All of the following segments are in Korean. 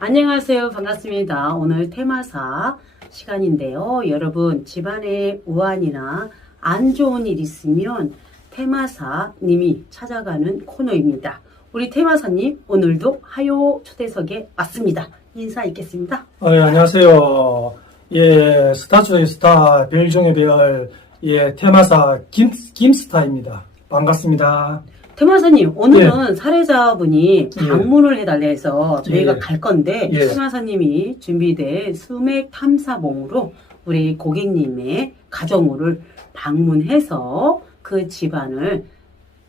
안녕하세요. 반갑습니다. 오늘 테마사 시간인데요. 여러분 집안에 우환이나 안 좋은 일 있으면 테마사님이 찾아가는 코너입니다. 우리 테마사님 오늘도 하요 초대석에 왔습니다. 인사 있겠습니다. 예, 안녕하세요. 예, 스타 중의 스타, 별 중의 별, 예, 테마사 김스타입니다. 반갑습니다. 테마사님 오늘은 사례자분이 방문을 해달라 해서 저희가 예. 갈 건데 예. 테마사님이 준비된 수맥 탐사봉으로 우리 고객님의 가정을 방문해서 그 집안을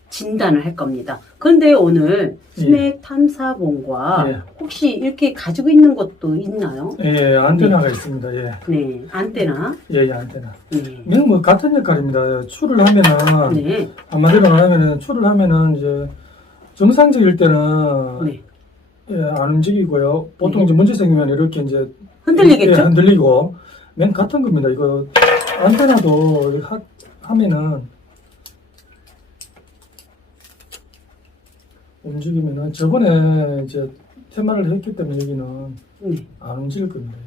진단을 할 겁니다. 그런데 오늘 수맥 탐사봉과 예. 혹시 이렇게 가지고 있는 것도 있나요? 예, 안테나가 있습니다. 예. 네, 안테나. 예, 예, 안테나. 네. 이건 뭐 같은 역할입니다. 출을 하면은, 네. 한마디로 말하면은, 출을 하면은 이제, 정상적일 때는, 네. 예, 안 움직이고요. 보통 이제 문제 생기면 이렇게 이제, 흔들리겠죠? 예, 흔들리고, 맨 같은 겁니다. 이거, 안테나도 이렇게 하면은, 움직이면은 저번에 이제 테마를 했기 때문에 여기는 네. 안 움직일 겁니다.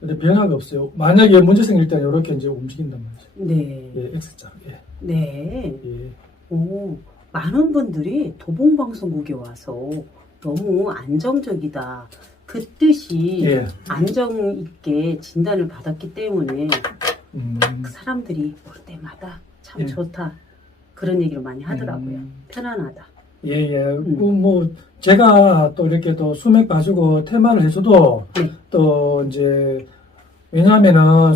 근데 변화가 없어요. 만약에 문제 생길 때는 이렇게 이제 움직인단 말이죠. 네. 예, X자. 예. 네. 예. 오, 많은 분들이 도봉방송국에 와서 너무 안정적이다. 그 뜻이 예. 안정 있게 진단을 받았기 때문에 음. 사람들이 올 때마다 참 예. 좋다. 그런 얘기를 많이 하더라고요. 음. 편안하다. 예, 예. 뭐, 제가 또 이렇게 또 수맥 봐주고 테마를 해줘도 네. 또 이제, 왜냐하면은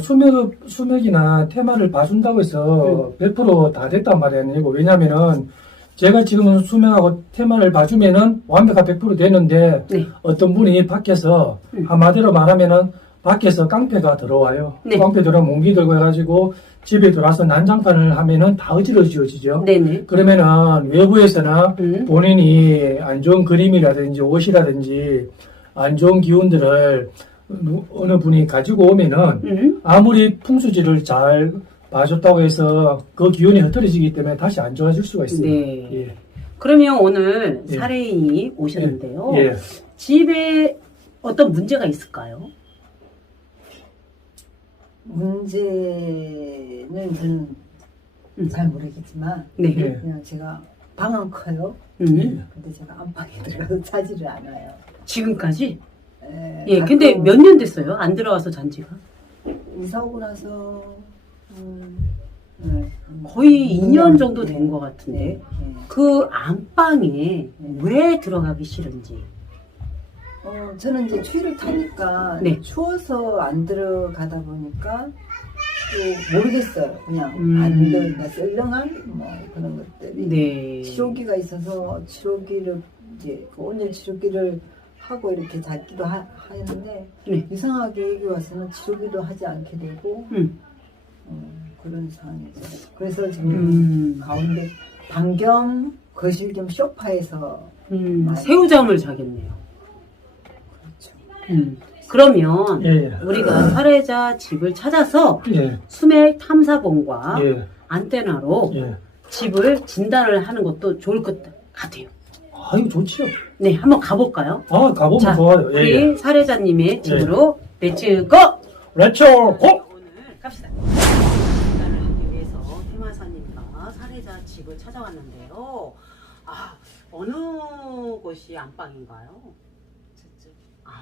수맥이나 테마를 봐준다고 해서 100%다 됐단 말이 아니고, 왜냐하면은 제가 지금은 수맥하고 테마를 봐주면은 완벽한 100% 되는데 네. 어떤 분이 밖에서 한마디로 말하면은 밖에서 깡패가 들어와요. 네. 깡패 들어오면 몽기 들고 해가지고 집에 들어와서 난장판을 하면은 다 어지러지죠. 네네. 그러면은 외부에서나 음. 본인이 안 좋은 그림이라든지 옷이라든지 안 좋은 기운들을 어느 분이 가지고 오면은 아무리 풍수지를 잘 봐줬다고 해서 그 기운이 흐트러지기 때문에 다시 안 좋아질 수가 있어요. 네. 예. 그러면 오늘 예. 사례인이 오셨는데요. 예. 집에 어떤 문제가 있을까요? 문제는 저는 잘 모르겠지만 네. 예. 그냥 제가 방은 커요. 음. 근데 제가 안방에 들어가서 자지를 않아요. 지금까지? 에, 예, 가끔 근데 몇 년 됐어요? 안 들어와서 잔지가? 이사 오고 나서 거의 2년 정도 네. 된 것 같은데. 네, 네. 그 안방에 왜 들어가기 싫은지. 저는 이제 추위를 타니까 네. 추워서 안 들어가다 보니까 또 모르겠어요. 그냥 안 들어가 썰렁한 뭐 그런 것들이 네. 치료기가 있어서 치료기를 이제 그 온열 치료기를 하고 이렇게 잡기도 하는데 네. 이상하게 여기 와서는 치료기도 하지 않게 되고 그런 상황이죠. 그래서 지금 가운데 방 겸 거실 겸 소파에서 새우잠을 자겠네요. 그렇죠. 그러면 예. 예. 우리가 사례자 집을 찾아서 예. 수맥 탐사본과 예. 안테나로 예. 집을 진단을 하는 것도 좋을 것 같아요. 아, 이거 좋지요. 네, 한번 가볼까요? 아, 가보면 자, 좋아요. 예. 우리 예. 사례자님의 집으로 렛츠 고! 렛츠 고! 오늘 갑시다. 진단을 하기 위해서 테마사님과 사례자 집을 찾아왔는데요. 아, 어느 곳이 안방인가요?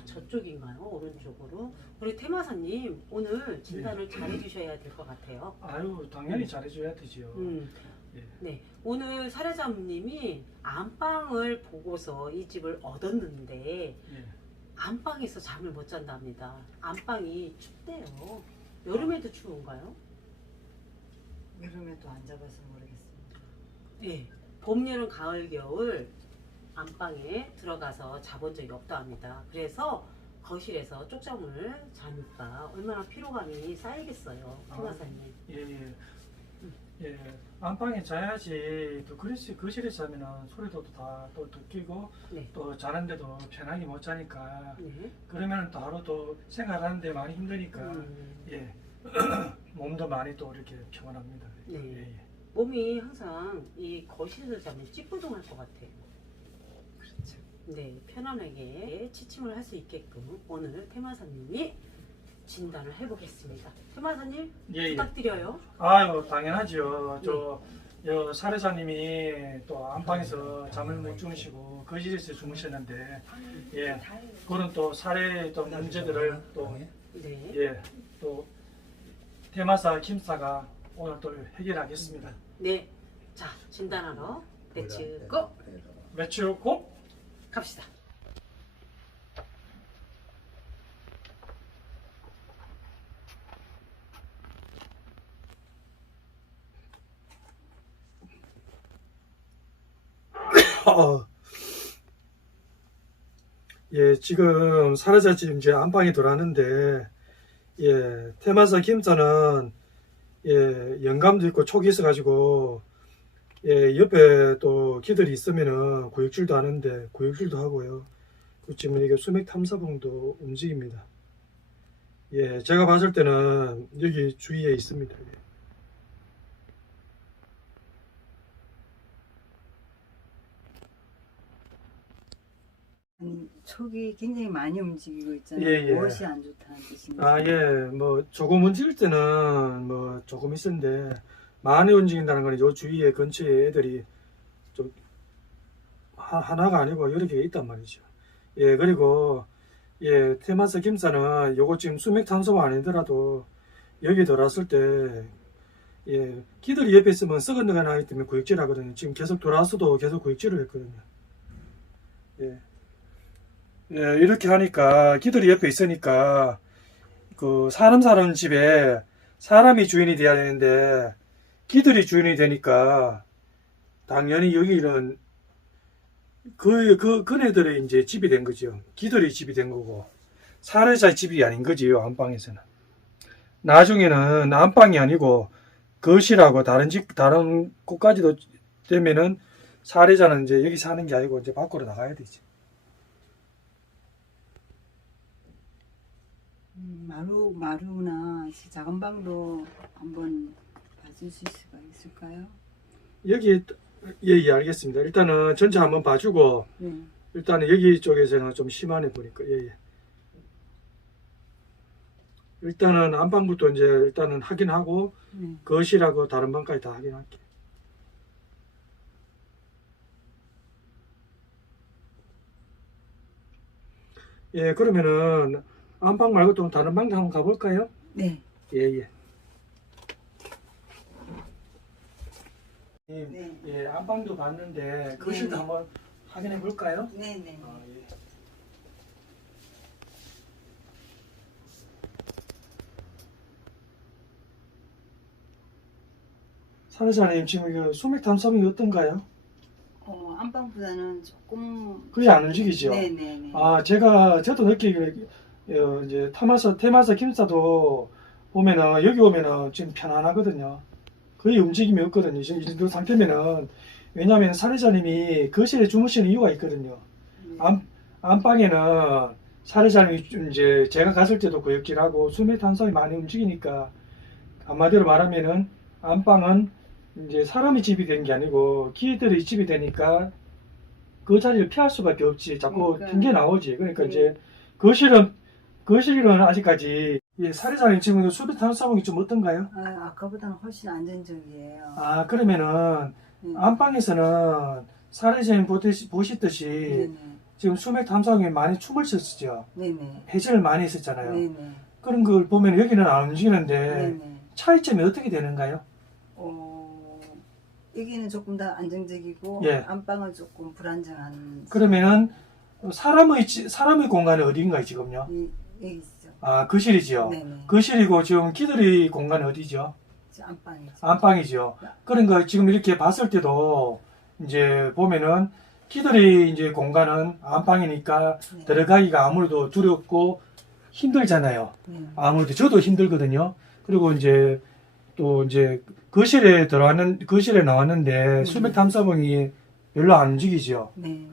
저쪽인가요? 오른쪽으로? 우리 테마사님 오늘 진단을 잘 해주셔야 될 것 같아요. 아유, 당연히 잘해줘야 되지요. 예. 네, 오늘 사례자님이 안방을 보고서 이 집을 얻었는데 예. 안방에서 잠을 못 잔답니다. 안방이 춥대요. 여름에도 추운가요? 여름에도 안 잡아서 모르겠습니다. 네, 봄, 여름, 가을, 겨울 안방에 들어가서 자본 적이 없다 합니다. 그래서 거실에서 쪽잠을 자니까 얼마나 피로감이 쌓이겠어요, 테마사님. 예, 예. 예. 안방에 자야지, 또 거실에 자면은 소리도 다 또 듣기고, 네. 또 자는데도 편하게 못 자니까, 네. 그러면은 또 하루 또 생활하는데 많이 힘드니까, 예. 몸도 많이 또 이렇게 피곤합니다. 네. 예, 예. 몸이 항상 이 거실에서 자면 찌뿌둥할 것 같아요. 그렇죠. 네, 편안하게 취침을 할 수 있게끔 오늘 테마사님이 진단을 해보겠습니다. 테마사님 예. 부탁드려요. 아유, 당연하죠. 저 사례자님이 또 안방에서 잠을 못 주무시고 거실에서 주무셨는데, 예, 그런 또 사례의 또 문제들을 또, 네. 예, 또 테마사 김사가 오늘 또 해결하겠습니다. 네. 자, 진단하러 렛츠 고! 매출 고! 갑시다. 예, 지금 사례자 지금 이제 안방에 들어왔는데, 예, 테마사 김사는 예, 영감도 있고 촉이 있어가지고, 예, 옆에 또 기들이 있으면은 구역질도 하는데 구역질도 하고요. 지금 이게 수맥 탐사봉도 움직입니다. 예, 제가 봤을 때는 여기 주위에 있습니다. 촉이 굉장히 많이 움직이고 있잖아요. 예, 예. 무엇이 안 좋다는 뜻인가요? 아, 예, 뭐 조금 움직일 때는 뭐 조금 있었는데 많이 움직인다는 건 요 주위에 근처에 애들이 좀 하나가 아니고 여러 개가 있단 말이죠. 예, 그리고 예, 테마사 김사는 요거 지금 수맥 탄소가 아니더라도 여기 들어왔을 때 예, 기들이 옆에 있으면 썩은 데가 나기 때문에 구역질 하거든요. 지금 계속 돌아와서도 계속 구역질을 했거든요. 예. 예, 이렇게 하니까 기들이 옆에 있으니까 그 사람 사는 집에 사람이 주인이 돼야 되는데 기들이 주인이 되니까 당연히 여기는 그네들의 이제 집이 된 거죠. 기들이 집이 된 거고 사례자의 집이 아닌 거지요. 안방에서는 나중에는 안방이 아니고 거실하고 다른 곳까지도 되면은 사례자는 이제 여기 사는 게 아니고 이제 밖으로 나가야 되지. 마루나 작은 방도 한번 봐주실 수가 있을까요? 여기 예, 알겠습니다. 일단은 전체 한번 봐주고 네. 일단은 여기 쪽에서는 좀 심하네 보니까 예. 일단은 안방부터 이제 일단은 확인하고 네. 거실하고 다른 방까지 다 확인할게. 예, 그러면은 안방 말고 또 다른 방도 한번 가볼까요? 네. 예. 네. 예, 안방도 봤는데 거실도 네. 한번 확인해 볼까요? 네네. 예. 사례자님 지금 이거 수맥 탐사봉이 어떤가요? 안방보다는 조금 거의 안 움직이죠? 네네네. 아, 저도 느끼기에 이제 테마사 김사도 보면은 여기 오면은 지금 편안하거든요. 거의 움직임이 없거든요. 지금 이 정도 상태면은 왜냐하면 사례자님이 거실에 주무시는 이유가 있거든요. 안방에는 사례자님이 이제 제가 갔을 때도 구역질하고 수맥 탄소이 많이 움직이니까 한마디로 말하면은 안방은 이제 사람이 집이 된 게 아니고 기들이 집이 되니까 그 자리를 피할 수밖에 없지. 자꾸 그러니까. 튕겨 나오지. 그러니까 네. 이제 거실은 아직까지 예, 사례자님 지금 수맥 탄소봉이 좀 어떤가요? 아까보다는 훨씬 안정적이에요. 아, 그러면은 네. 안방에서는 사례자님 보시듯이 네네. 지금 수맥 탐사봉이 많이 춤을 췄었죠. 네네. 회전을 많이 했었잖아요. 네네. 그런 걸 보면 여기는 안 움직이는데 네네. 차이점이 어떻게 되는가요? 여기는 조금 더 안정적이고 예. 안방은 조금 불안정한. 그러면은 사람의 공간은 어디인가요 지금요? 여기 있죠. 아, 거실이지요. 네네. 거실이고 지금 기들이 공간은 어디죠? 저 안방이죠. 안방이죠. 그러니까 지금 이렇게 봤을 때도 이제 보면은 기들이 이제 공간은 안방이니까 네. 들어가기가 아무래도 두렵고 힘들잖아요. 네. 아무래도 저도 힘들거든요. 그리고 이제 또 이제 거실에 나왔는데 수맥 탐사봉이 별로 안 움직이죠. 네.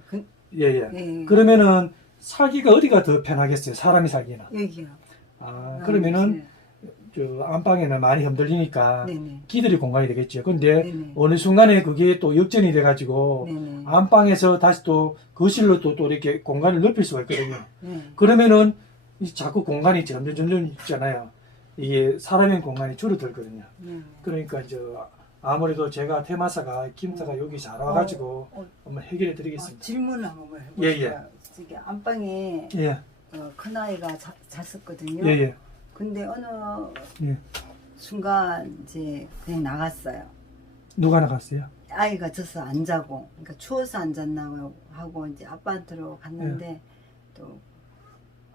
예. 네. 그러면은 살기가 어디가 더 편하겠어요? 사람이 살기는. 여기요. 아, 그러면은 안방에는 많이 흔들리니까 네네. 기들이 공간이 되겠죠. 근데 네네. 어느 순간에 그게 또 역전이 돼가지고 네네. 안방에서 다시 또 거실로 또 이렇게 공간을 넓힐 수가 있거든요. 네. 그러면은 자꾸 공간이 점점 있잖아요. 이게 사람의 공간이 줄어들거든요. 네. 그러니까 아무래도 제가 테마사가 김사가 여기 잘 와가지고 한번 해결해 드리겠습니다. 질문 한번 해볼게요. 예, 예. 저기 안방에 예, 큰 아이가 잤었거든요. 예, 예. 근데 어느 예. 순간 이제 그냥 나갔어요. 누가 나갔어요? 아이가 져서 안 자고, 그러니까 추워서 안 잤나 하고 이제 아빠한테로 갔는데 또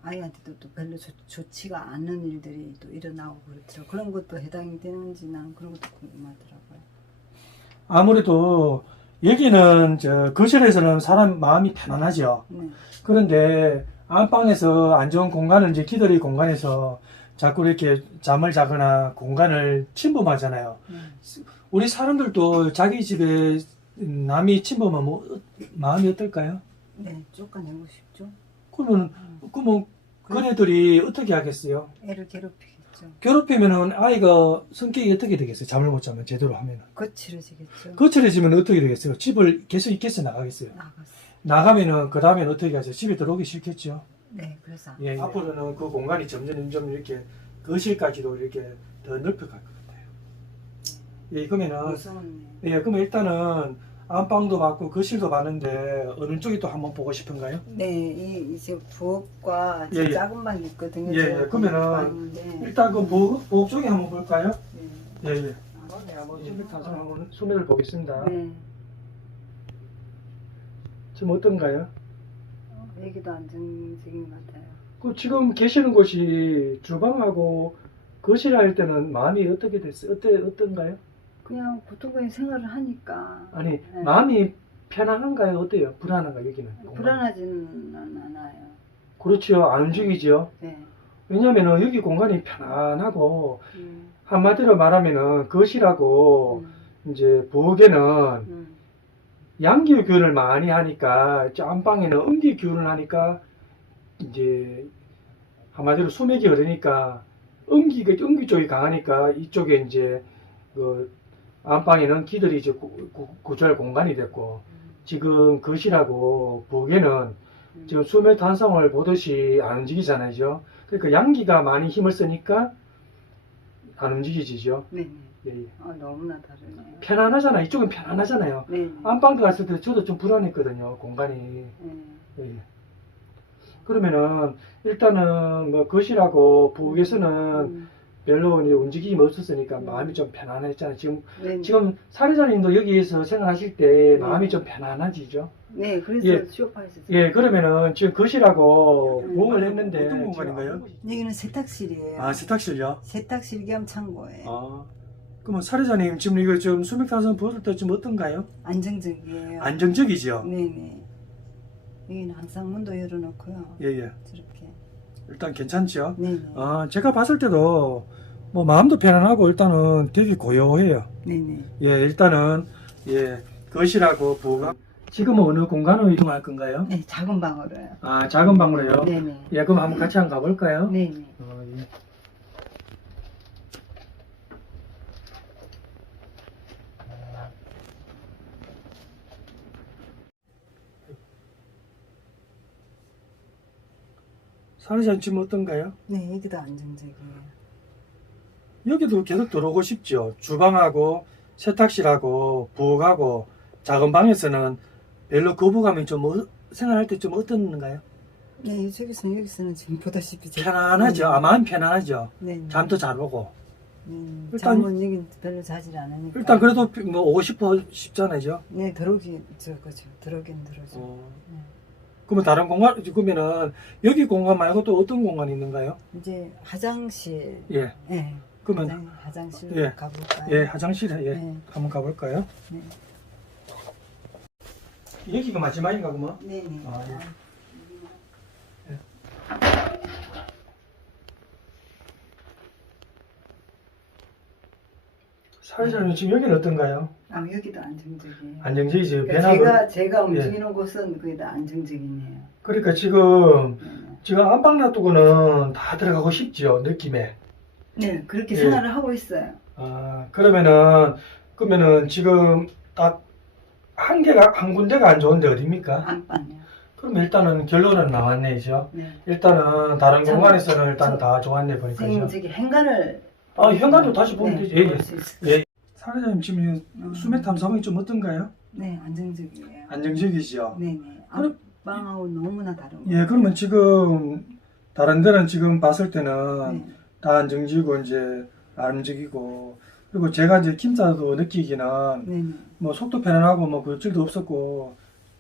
아이한테도 또 별로 좋지가 않은 일들이 또 일어나고 그렇더라고요. 그런 것도 해당이 되는지 난 그런 것도 궁금하더라고요. 아무래도 여기는 거실에서는 사람 마음이 편안하죠. 네. 그런데 안방에서 안 좋은 공간을 이제 기다리 공간에서 자꾸 이렇게 잠을 자거나 공간을 침범하잖아요. 우리 사람들도 자기 집에 남이 침범하면 마음이 어떨까요? 네, 쫓아내고 싶죠. 그러면 그네들이 어떻게 하겠어요? 애를 괴롭히겠죠. 괴롭히면은 아이가 성격이 어떻게 되겠어요? 잠을 못 자면 제대로 하면은. 거칠어지겠죠. 거칠어지면 어떻게 되겠어요? 집을 계속 있겠어요? 나가겠어요? 나갔어요. 나가면은 그 다음엔 어떻게 하죠? 집에 들어오기 싫겠죠? 네, 그래서 예, 앞으로는 그 공간이 점점 이렇게 거실까지도 이렇게 더 넓혀갈 것 같아요. 예, 그러면은 무서웠네. 예, 그러면 일단은 안방도 봤고 거실도 봤는데 어느 쪽이 또 한번 보고 싶은가요? 네, 이제 부엌과 예, 예. 작은 방이 있거든요. 예, 예. 그러면은 일단 그 부엌 쪽에 한번 볼까요? 네. 예, 예. 내가 뭐 신백탄산 한번 소매를 보겠습니다. 네. 지금 어떤가요? 여기도 안정적인 것 같아요. 그 지금 계시는 곳이 주방하고 거실 할 때는 마음이 어떻게 됐어요? 어떤가요? 그냥 보통적인 생활을 하니까 아니 네. 마음이 편안한가요? 어때요? 불안한가요? 여기는? 불안하지는 않아요. 그렇죠. 안 움직이죠. 네. 왜냐면은 여기 공간이 편안하고 한마디로 말하면은 거실하고 이제 부엌에는 양기 교환을 많이 하니까 저 안방에는 음기 교환을 하니까 이제 한마디로 수맥이 흐르니까 음기 쪽이 강하니까 이쪽에 이제 그 안방에는 기들이 이제 구조할 공간이 됐고 지금 거실하고 부엌에는 지금 수맥 탄성을 보듯이 안 움직이잖아요. 그러니까 양기가 많이 힘을 쓰니까 안 움직이지죠. 네. 예, 예. 너무나 다르네요. 편안하잖아요. 이쪽은 편안하잖아요. 네. 안방도 갔을 때 저도 좀 불안했거든요. 공간이. 네. 예. 그러면은 일단은 뭐 거실하고 부엌에서는 별로 이제 움직임이 없었으니까 마음이 좀 편안했잖아요. 지금 사례자님도 여기에서 생활하실 때 마음이 좀 편안하지죠. 네, 그래서 예. 쇼파에서. 예, 그러면은 지금 거실하고 부엌을 했는데 어떤 공간인가요? 여기는 세탁실이에요. 아, 세탁실요? 세탁실 겸 창고예요. 아, 그러면 사례자님 지금 이거 좀 수맥탄산 부을 때 좀 어떤가요? 안정적이에요. 안정적이죠? 네네. 여기는 항상 문도 열어놓고요. 예, 예. 저렇게. 일단 괜찮죠? 네네. 제가 봤을 때도 뭐 마음도 편안하고 일단은 되게 고요해요. 네네. 예, 일단은 예, 거실하고 부엌. 지금은 어느 공간으로 이동할 건가요? 네, 작은 방으로요. 아, 작은 방으로요? 네네. 예, 그럼 한번 같이 한번 가볼까요? 네네. 예. 사례자님 지금 어떤가요? 네, 여기도 안정적이에요. 여기도 계속 들어오고 싶죠. 주방하고 세탁실하고 부엌하고 작은 방에서는 별로 거부감이 좀 생활할 때 좀 어떤가요? 네, 여기서는 지금 보다시피 편안하죠. 마음 편안하죠. 네. 잠도 잘 오고. 일단 일단- 잠은 여긴 별로 자질 않으니까. 일단 그래도 뭐 오고 싶잖아요. 네, 들어오긴 들어오죠. 네. 그러면 다른 공간 그러면은 여기 공간 말고 또 어떤 공간이 있는가요? 이제 화장실. 예. 네. 그러면 화장실 예. 가볼까요? 예, 화장실에 예. 네. 한번 가볼까요? 네. 여기가 마지막인가 그러면? 네네. 아, 예. 사회자님 지금 여기는 어떤가요? 여기도 안정적이에요. 안정적이죠. 그러니까 변화도. 제가 움직이는 곳은 거의 다 안정적이네요. 그러니까 지금 네네. 안방 놔두고는 다 들어가고 싶죠 느낌에. 네, 그렇게 예. 생활을 하고 있어요. 아, 그러면은 지금 딱 한 군데가 안 좋은데 어디입니까? 안방이요. 그럼 일단은 결론은 나왔네, 이죠? 네. 일단은 다른 저- 공간에서는 일단 저- 다 좋았네, 보니까, 선생님 이죠? 저기 현관을 아, 현관도 다시 보면 네, 되지. 예, 볼 예. 수 있을까요? 예. 사회자님 지금 수맥 탐사방이 좀 어떤가요? 네, 안정적이에요. 안정적이죠? 네네. 그럼- 안방하고 너무나 다른 예, 그러면 지금 다른 데는 지금 봤을 때는 네. 다 안정적이고 이제 안정적이고 그리고 제가 이제 김사도 느끼기는 네네. 뭐 속도 편안하고 뭐 구역질도 없었고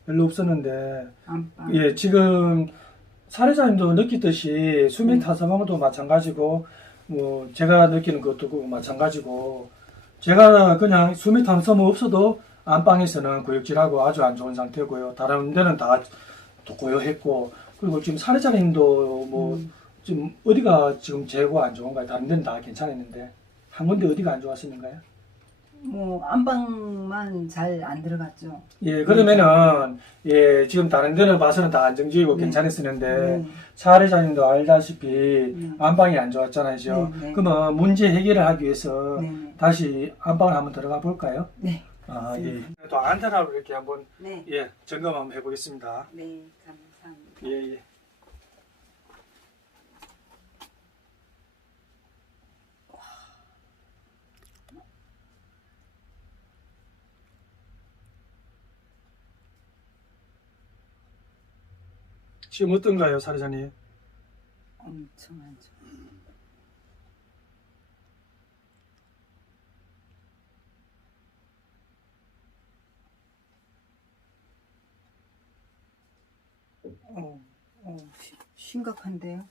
별로 없었는데 안방. 예, 지금 사례자님도 느끼듯이 수면 네. 타사방도 마찬가지고 뭐 제가 느끼는 것도 그 마찬가지고 제가 그냥 수면 탐사방 없어도 안방에서는 구역질하고 아주 안 좋은 상태고요. 다른 데는 다 고요했고 그리고 지금 사례자님도 뭐 지금 어디가 지금 재고 안 좋은가요? 다른 데는 다 괜찮았는데 한 군데 어디가 안 좋았었는가요? 뭐 안방만 잘 안 들어갔죠. 예, 그러면은 예, 지금 다른 데는 봐서는 다 안정적이고 네. 괜찮았었는데 네. 사례자님도 알다시피 네. 안방이 안 좋았잖아요. 네, 네. 그러면 문제 해결을 하기 위해서 네네. 다시 안방을 한번 들어가 볼까요? 네. 아, 네. 예. 또 안테나로 이렇게 한번 네. 예, 점검 한번 해보겠습니다. 네. 감사합니다. 예, 예. 지금 어떤가요, 사례자님? 엄청 안 좋아. 심각한데요?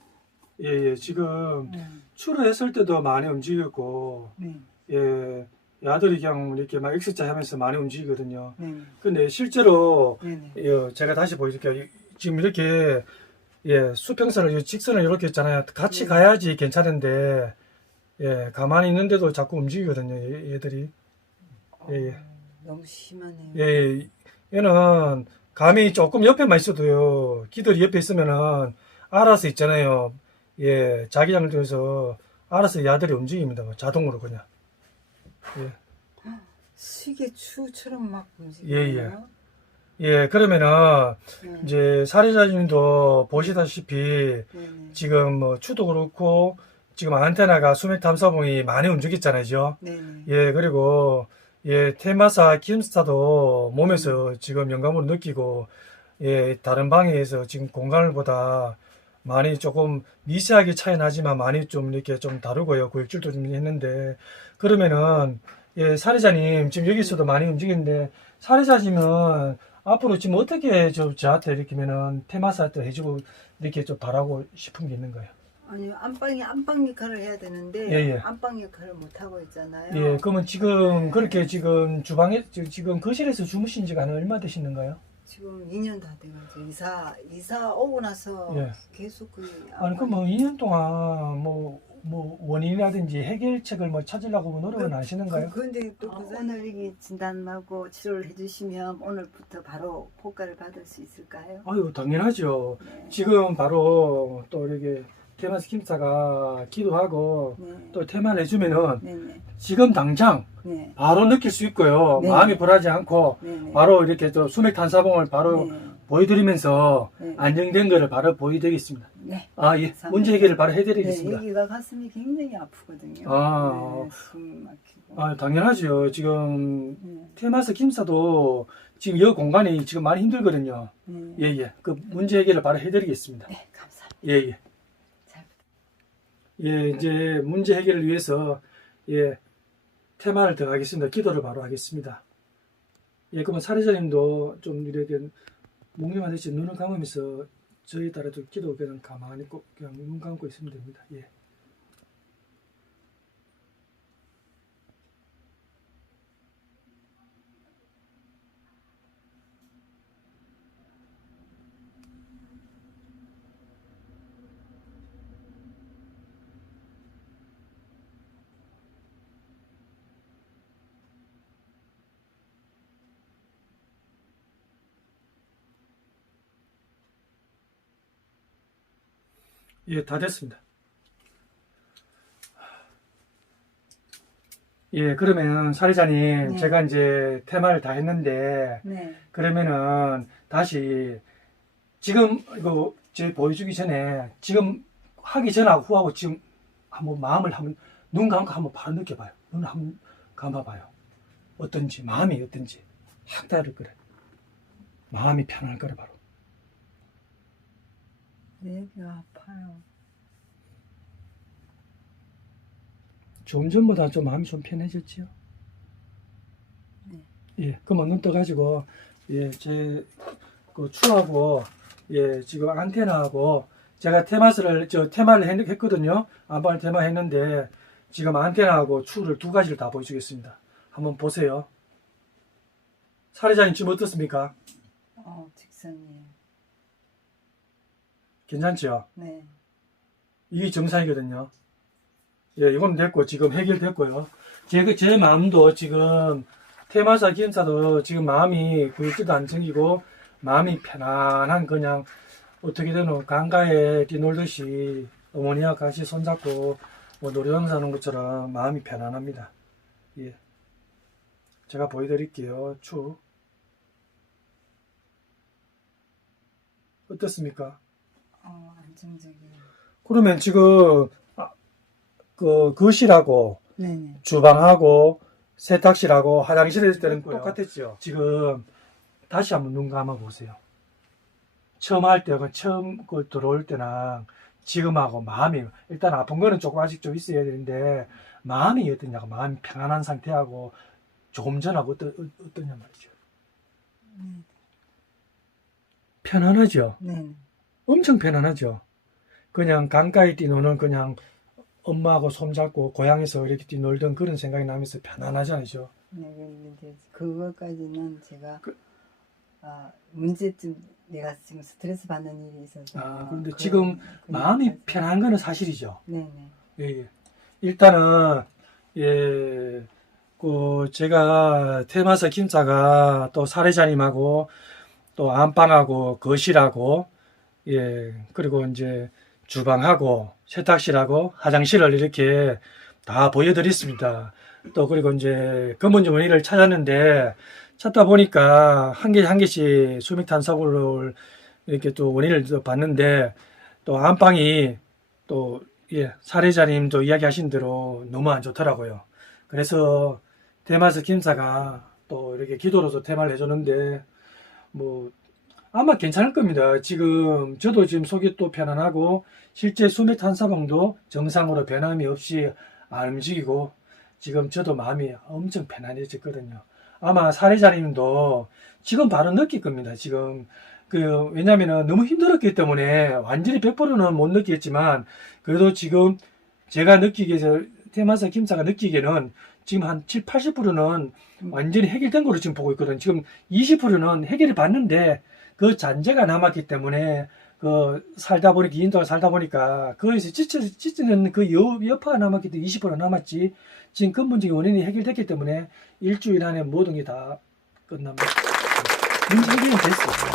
예, 예. 지금 네. 출혈했을 때도 많이 움직였고, 네. 예, 아들이 그냥 이렇게 막 X자 하면서 많이 움직이거든요. 네. 근데 실제로 네네. 예, 제가 다시 보여드릴게요. 지금 이렇게 예, 수평선을 직선을 이렇게 했잖아요. 같이 네. 가야지 괜찮은데 예, 가만히 있는데도 자꾸 움직이거든요. 얘들이. 예, 예. 너무 심하네요. 예, 얘는 감이 조금 옆에만 있어도요. 기들이 옆에 있으면은 알아서 있잖아요. 예, 자기장을 통해서 알아서 야들이 움직입니다. 자동으로 그냥. 예. 시계 추처럼 막 예, 움직여요. 예, 그러면은 네. 이제 사례자님도 보시다시피 네네. 지금 뭐 추도 그렇고 지금 안테나가 수맥 탐사봉이 많이 움직였잖아요. 네네. 예, 그리고 예, 테마사 키움스타도 몸에서 지금 영감을 느끼고 예, 다른 방에서 지금 공간을보다 많이 조금 미세하게 차이 나지만 많이 좀 이렇게 좀 다르고요. 구역질도 좀 했는데 그러면은 예, 사례자님 지금 여기서도 많이 움직이는데 사례자님은 앞으로 지금 어떻게 저한테 이렇게면은 테마사 또 해주고 이렇게 좀 바라고 싶은 게 있는 거예요. 아니요, 안방 역할을 해야 되는데 예, 예. 안방 역할을 못 하고 있잖아요. 예, 그러면 지금 그렇게 지금 주방에 지금 거실에서 주무신 지가 한 얼마 되시는가요? 지금 2년 다 돼가지고 이사 오고 나서 예. 계속 그 아니 그럼 뭐 2년 동안 뭐 원인이라든지 해결책을 뭐 찾으려고 뭐 노력은 안 하시는가요? 그런데 또 오늘 이게 진단하고 치료를 해주시면 오늘부터 바로 효과를 받을 수 있을까요? 아유 당연하죠. 네. 지금 바로 또 이렇게 테마스 김사가 기도하고 네. 또 테마를 해주면은 네네. 지금 당장 네. 바로 느낄 수 있고요. 네. 마음이 불하지 않고 네네. 바로 이렇게 또 수맥 탄사봉을 바로 네. 보여드리면서 네. 안정된 거를 바로 보여드리겠습니다. 네. 아, 예. 감사합니다. 문제 해결을 바로 네, 해드리겠습니다. 여기가 가슴이 굉장히 아프거든요. 아. 네, 숨 막히고. 아, 당연하죠. 지금 네. 테마스 김사도 지금 이 공간이 지금 많이 힘들거든요. 네. 예, 예. 그 문제 해결을 바로 해드리겠습니다. 네, 감사합니다. 예, 예. 잘 예, 이제 문제 해결을 위해서 예, 테마를 더 하겠습니다. 기도를 바로 하겠습니다. 예, 그러면 사례자님도 좀 이렇게 몽림하듯이 눈을 감으면서 저에 따라서 기도 그냥 가만히 꼭 그냥 눈 감고 있으면 됩니다. 예. 예, 다 됐습니다. 예, 그러면 사례자님, 네. 제가 이제 테마를 다 했는데, 네. 그러면은 다시 지금 이거 제 보여주기 전에 지금 하기 전하고 후하고 지금 한번 마음을 한번 눈 감고 한번 바로 느껴봐요. 눈을 한번 감아봐요. 어떤지, 마음이 어떤지 확 다를 거래. 마음이 편할 거래 바로. 내가 아파요. 좀 전보다 좀 마음이 좀 편해졌지요. 네. 예, 그만 눈 떠가지고 예, 제 그 추하고 예, 지금 안테나하고 제가 테마를 했거든요. 안방을 테마 했는데 지금 안테나하고 추를 두 가지를 다 보여주겠습니다. 한번 보세요. 사례자님 지금 어떻습니까? 직선이에요. 괜찮죠? 네. 이게 정상이거든요. 예, 이건 됐고 지금 해결됐고요. 제 마음도 지금 테마사 기름사도 지금 마음이 그지도 안 생기고 마음이 편안한 그냥 어떻게 되노 강가에 뛰놀듯이 어머니와 같이 손잡고 뭐 놀이동산 하는 것처럼 마음이 편안합니다. 예, 제가 보여드릴게요. 추 어떻습니까? 안정적이에요. 그러면 지금 그 거실하고 네네. 주방하고 세탁실하고 화장실에 있을 때는 똑같았죠. 지금 다시 한번 눈 감아 보세요. 처음 할 때, 처음 들어올 때랑 지금하고 마음이 일단 아픈 거는 조금 아직 좀 있어야 되는데 마음이 어떠냐고, 마음이 편안한 상태하고 조금 전하고 어떠냐 말이죠. 네. 편안하죠. 네. 엄청 편안하죠. 그냥 강가에 뛰노는 그냥 엄마하고 손잡고 고향에서 이렇게 뛰놀던 그런 생각이 나면서 편안하잖아요. 네, 근데 그거까지는 제가 문제점 내가 지금 스트레스 받는 일이 있어서 그런데 지금 마음이 일까지. 편한 거는 사실이죠. 네네. 예. 일단은 예, 그 제가 테마사 김사가 또 사례자님하고 또 안방하고 거실하고 예, 그리고 이제 주방하고 세탁실하고 화장실을 이렇게 다 보여드렸습니다. 또 그리고 이제 근본적 원인을 찾았는데 찾다 보니까 한 개 한 개씩 수맥탄사구를 이렇게 또 원인을 또 봤는데 또 안방이 또 예, 사례자님도 이야기하신 대로 너무 안 좋더라고요. 그래서 대마스 김사가 또 이렇게 기도로서 테마를 해줬는데 뭐 아마 괜찮을 겁니다. 지금 저도 지금 속이 또 편안하고 실제 수맥탄사봉도 정상으로 변함이 없이 안 움직이고 지금 저도 마음이 엄청 편안해졌거든요. 아마 사례자님도 지금 바로 느낄 겁니다. 지금 왜냐면은 너무 힘들었기 때문에 완전히 100%는 못 느끼겠지만 그래도 지금 제가 느끼기에서 테마사 김사가 느끼기에는 지금 한 7, 80%는 완전히 해결된 거로 지금 보고 있거든요. 지금 20%는 해결이 봤는데 그 잔재가 남았기 때문에 살다 보니까, 인도를 살다 보니까, 거기서 찢어지는 그 여파가 남았기 때문에 20% 남았지, 지금 근본적인 원인이 해결됐기 때문에 일주일 안에 모든 게 다 끝납니다. 문제 해결이 됐어요.